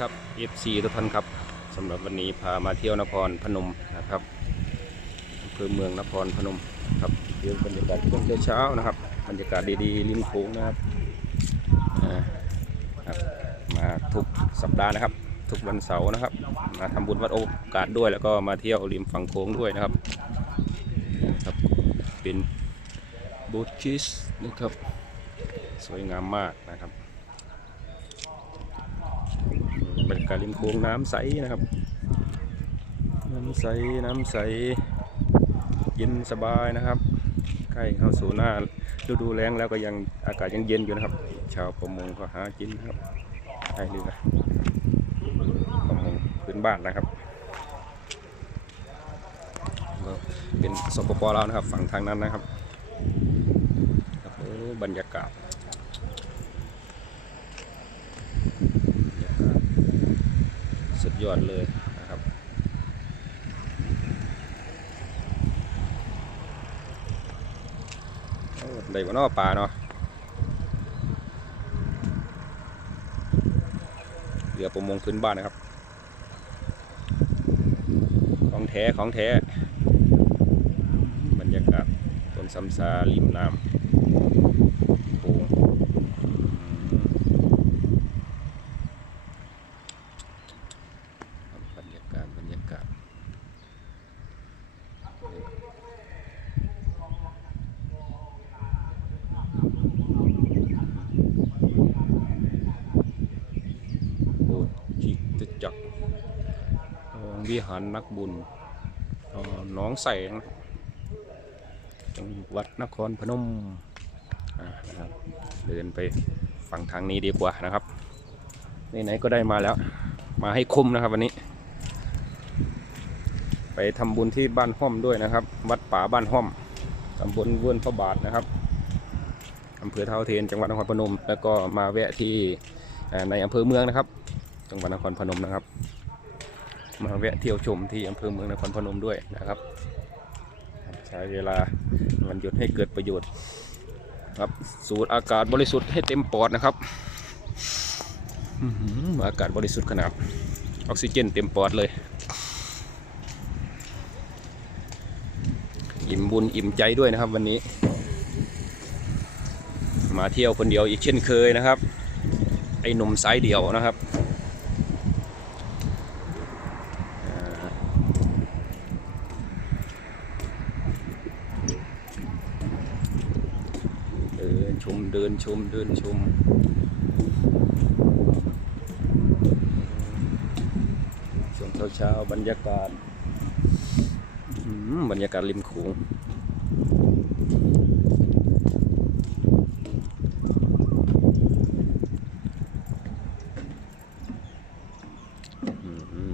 ครับ FC ทุกท่านครับสำหรับวันนี้พามาเที่ยวนครพนมนะครับอำเภอเมืองนครพนมครับเที่ยวบรรยากาศช่วงเช้าๆนะครับบรรยากาศดีๆริมโขงนะครับมาทุกสัปดาห์นะครับ ทุกวันเสาร์นะครับ มาทำบุญวัดโอกาสด้วย แล้วก็มาเที่ยวริมฝั่งโขงด้วยนะครับครับ เป็นโบชิสนะครับ สวยงามมากนะครับ บรรยากาศริมโขงน้ำใสนะครับ น้ำใสน้ำใสเย็นสบายนะครับ ใกล้เข้าสู่หน้าฤดูแล้งแล้วก็ยังอากาศยังเย็นอยู่นะครับ ชาวประมงก็หากินนะครับใช่เรือประมงพื้นบ้านนะครับก็เป็นสปปลาวนะครับฝั่งทางนั้นนะครับบรรยากาศ สุดยอดเลยนะครับโอ้ได้บ่เนอปลาเนาะเรือประมงพื้นบ้านนะครับ ของแท้ของแท้ บรรยากาศต้นซ้ำซาริมน้ำโขงอืม บรรยากาศบรรยากาศโบ สถ์จิตจักรเอ่อวิหารนักบุญน้องแสงจังหวัดนครพนมนะครับเดินไปฝั่งทางนี้ดีกว่านะครับไหนๆก็ได้มาแล้ว มาให้คุ้มนะครับวันนี้ ไปทำบุญที่บ้านห้อมด้วยนะครับ วัดป่าบ้านห้อมตำบลเวื่นพระบาทนะครับอำเภอเท่าเทนจังหวัดนครพนม แล้วก็มาแวะที่ในอำเภอเมืองนะครับ จังหวัดนครพนมนะครับ มาแวะเที่ยวชมที่อำเภอเมืองนครพนมด้วยนะครับ ใช้เวลาวันหยุดให้เกิดประโยชน์ครับสูดอากาศบริสุทธิ์ให้เต็มปอดนะครับอื้อหือากาศบริสุทธิ์ขนาดออกซิเจนเต็มปอดเลย อิ่มบุญอิ่มใจด้วยนะครับวันนี้ มาเที่ยวคนเดียวอีกเช่นเคยนะครับ ไอ้หนุ่มสายเดี่ยวนะครับ เดินชมเดินชมเดินชมช่วงเช้าๆบรรยากาศอืมบรรยากาศริมโขงอืม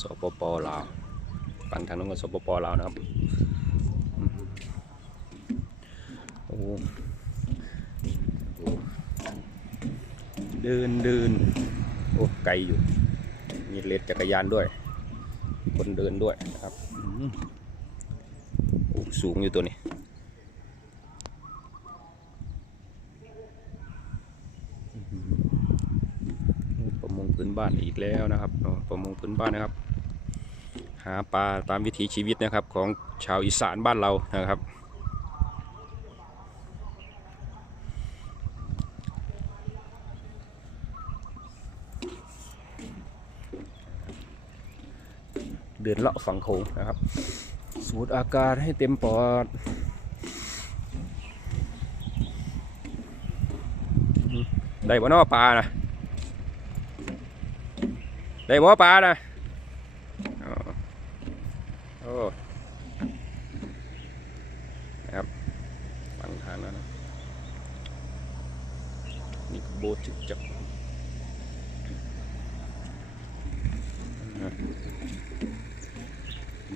สปปลาว ฝั่งทางนั้นก็สปปลาวนะครับโอ้เดินเดินโอ้ไกลอยู่ มีเลนจักรยานด้วย คนเดินด้วยนะครับโอ้สูงอยู่ตัวนี้ประมงพื้นบ้านอีกแล้วนะครับประมงพื้นบ้านนะครับ หาปลาตามวิถีชีวิตนะครับของชาวอีสานบ้านเรานะครับ เดินเลาะฝั่งโขงนะครับ สูดอากาศให้เต็มปอดได้บ่เนอปลานะได้บ่ปลานะอ๋อโอ้นะครับฝั่งทางนั้นนะ นี่ก็โบจึกจักร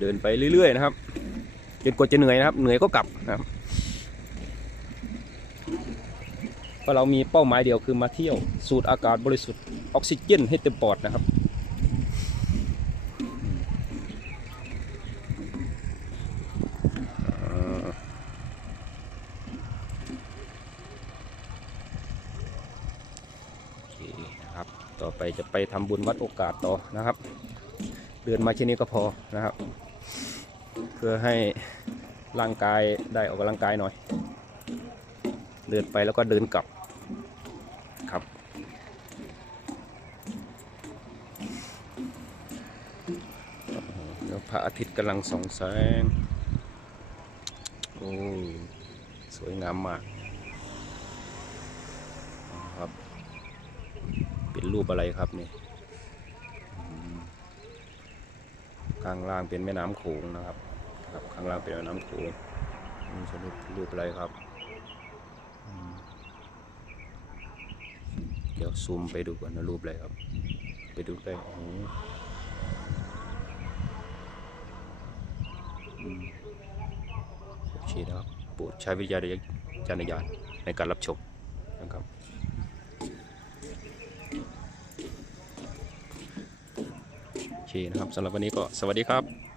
เดินไปเรื่อย ๆ นะครับจนกว่าจะเหนื่อยนะครับ เหนื่อยก็กลับนะครับเพราะเรามีเป้าหมายเดียวคือมาเที่ยวสูดอากาศบริสุทธิ์ออกซิเจนให้เต็มปอดนะครับอ่า ต่อไปจะไปทำบุญวัดโอกาสต่อนะครับ เดินมาที่นี่ก็พอนะครับ เพื่อให้ร่างกายได้ออกกำลังกายหน่อย เดินไปแล้วก็เดินกลับครับโอ้วพระอาทิตย์กำลังส่องแสง โอ้ สวยงามมากครับ เป็น รูปอะไรครับนี่อืมข้างล่างเป็นแม่น้ำโขงนะครับ ครับข้างล่างเป็นแม่น้ำโขงนี่สรุปรูปอะไรครับเดี๋ยวซูมไปดูก่อนนะรูปอะไรครับ ไปดูใกล้โอ้โหอืมโอเคนะครับโปรดใช้วิจารณญาณในการรับชมนะครับ โอ เคนะครับสำหรับวันนี้ก็สวัสดีครับ